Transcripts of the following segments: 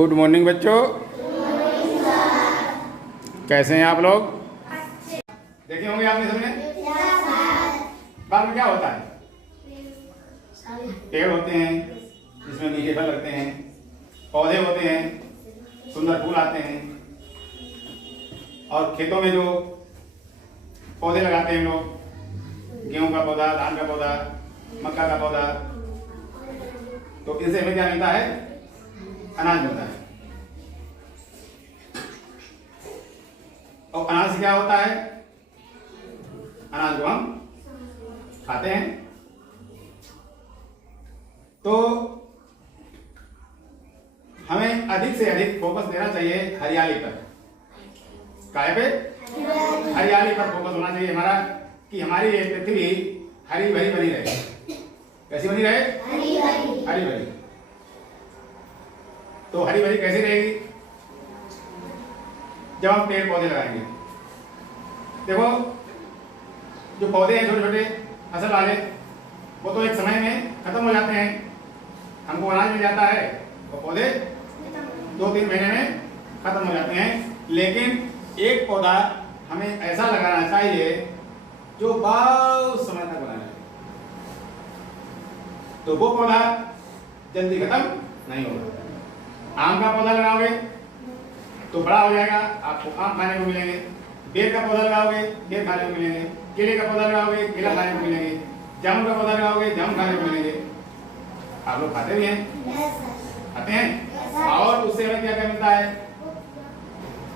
Good morning बच्चों। कैसे हैं आप लोग? देखे होंगे आपने सबने। बाग में क्या होता है? पेड़ होते हैं जिसमें मीठे फल लगते हैं, पौधे होते हैं, सुंदर फूल आते हैं, और खेतों में जो पौधे लगाते हैं लोग, गेहूं का पौधा, धान का पौधा, मक्का का पौधा, तो इनसे हमें क्या मिलता है? अनाज मिलता है। और अनाज से क्या होता है? अनाज को हम खाते हैं। तो हमें अधिक से अधिक फोकस देना चाहिए हरियाली पर। काय पे? हरियाली पर फोकस होना चाहिए हमारा, कि हमारी ये पृथ्वी हरी भरी बनी रहे। कैसी बनी रहे? हरी भरी। तो हरी भरी कैसी रहेगी? जब हम पेड़ पौधे लगाएंगे। देखो, जो पौधे हैं छोटे छोटे फसल वाले, वो तो एक समय में खत्म हो जाते हैं, हमको अनाज मिल जाता है। वो पौधे 2-3 महीने में खत्म हो जाते हैं। लेकिन एक पौधा हमें ऐसा लगाना चाहिए जो बहुत समय तक बना रहे। तो वो पौधा जल्दी खत्म नहीं होगा। आम का पौधा लगाओगे तो बड़ा हो जाएगा, आपको आम खाने को मिलेंगे। बेर का पौधा लगाओगे, बेर खाने को मिलेंगे। केले का पौधा लगाओगे, केला खाने को मिलेंगे। जामुन का पौधा लगाओगे, जामुन खाने को मिलेंगे। आप लोग खाते भी हैं? खाते हैं। और उससे हमें क्या क्या मिलता है?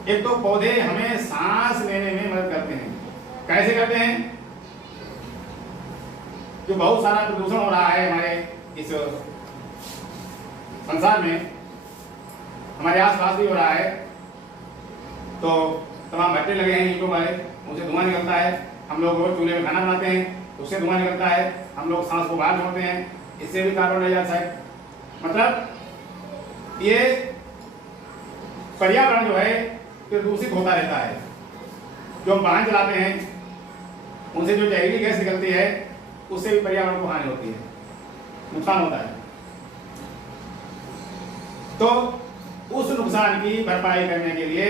एक तो पौधे हमें सांस लेने में मदद करते हैं। कैसे करते हैं? जो बहुत सारा प्रदूषण हो रहा है हमारे इस संसार में, हमारे आसपास भी हो रहा है। तो तमाम भट्टे लगे हैं ईंटों वाले, उनसे धुआं निकलता है। हम लोग रोज चूल्हे में खाना बनाते हैं, उससे धुआं निकलता है। हम लोग सांस को बाहर छोड़ते हैं, इससे भी कार्बन डाइऑक्साइड। मतलब ये पर्यावरण जो है प्रदूषित होता रहता है। जो हम वाहन चलाते हैं, उनसे जो जहरीली गैस निकलती है, उससे भी पर्यावरण को हानि होती है, नुकसान होता है। तो उस नुकसान की भरपाई करने के लिए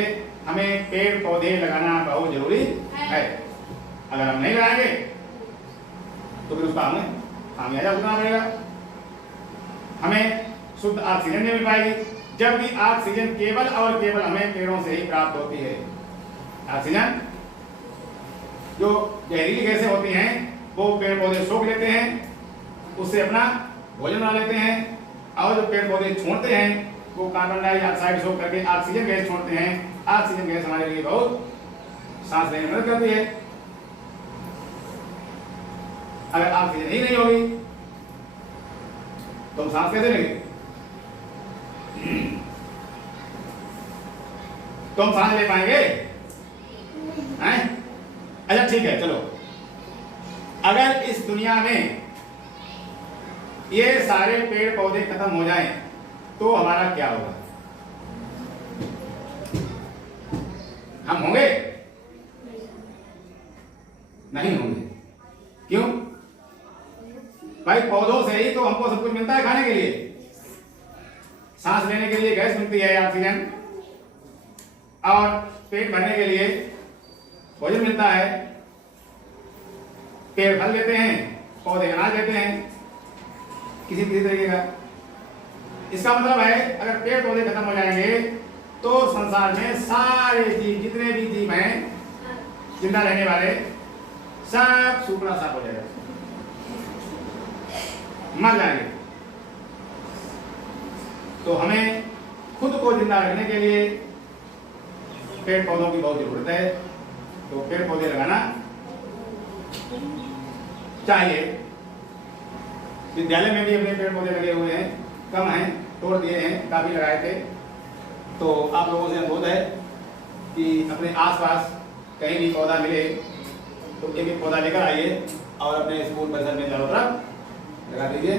हमें पेड़ पौधे लगाना बहुत जरूरी है। अगर हम नहीं लगाएंगे तो फिर उसका हमें खामियाजा भुगतना पड़ेगा। हमें शुद्ध ऑक्सीजन नहीं मिल पाएगी, जबकि ऑक्सीजन केवल और केवल हमें पेड़ों से ही प्राप्त होती है। ऑक्सीजन जो जहरीली गैसें होती हैं वो पेड़ पौधे सोख लेते हैं, उससे अपना भोजन बना लेते हैं। और जो पेड़ पौधे छोड़ते हैं वो कार्बन डाइऑक्साइड सोख करके ऑक्सीजन गैस छोड़ते हैं। ऑक्सीजन गैस हमारे लिए बहुत सांस लेने में मदद करती है। अगर ऑक्सीजन ही नहीं होगी तो हम सांस कैसे लेंगे? तो हम सांस ले पाएंगे? अच्छा ठीक है, चलो, अगर इस दुनिया में ये सारे पेड़ पौधे खत्म हो जाएं तो हमारा क्या होगा? हम होंगे? नहीं होंगे। क्यों? भाई पौधों से ही तो हमको सब कुछ मिलता है खाने के लिए। सांस लेने के लिए गैस मिलती है, ऑक्सीजन, और पेट भरने के लिए भोजन मिलता है। पेड़ फल देते हैं, पौधे अनाज देते हैं किसी किसी तरीके का। इसका मतलब है अगर पेड़ पौधे खत्म हो जाएंगे तो संसार में सारे जीव, जितने भी जीव हैं जिंदा रहने वाले, सब सूखना साफ हो जाएगा, मर जाएंगे। तो हमें खुद को जिंदा रखने के लिए पेड़ पौधों की बहुत जरूरत है। तो पेड़ पौधे लगाना चाहिए। विद्यालय में भी अपने पेड़ पौधे लगे हुए हैं, कम हैं, तोड़ दिए हैं, काफी लगाए थे। तो आप लोगों से अनुरोध है कि अपने आसपास कहीं भी पौधा मिले तो एक एक पौधा लेकर आइए और अपने स्कूल परिसर में चारों तरफ लगा दीजिए।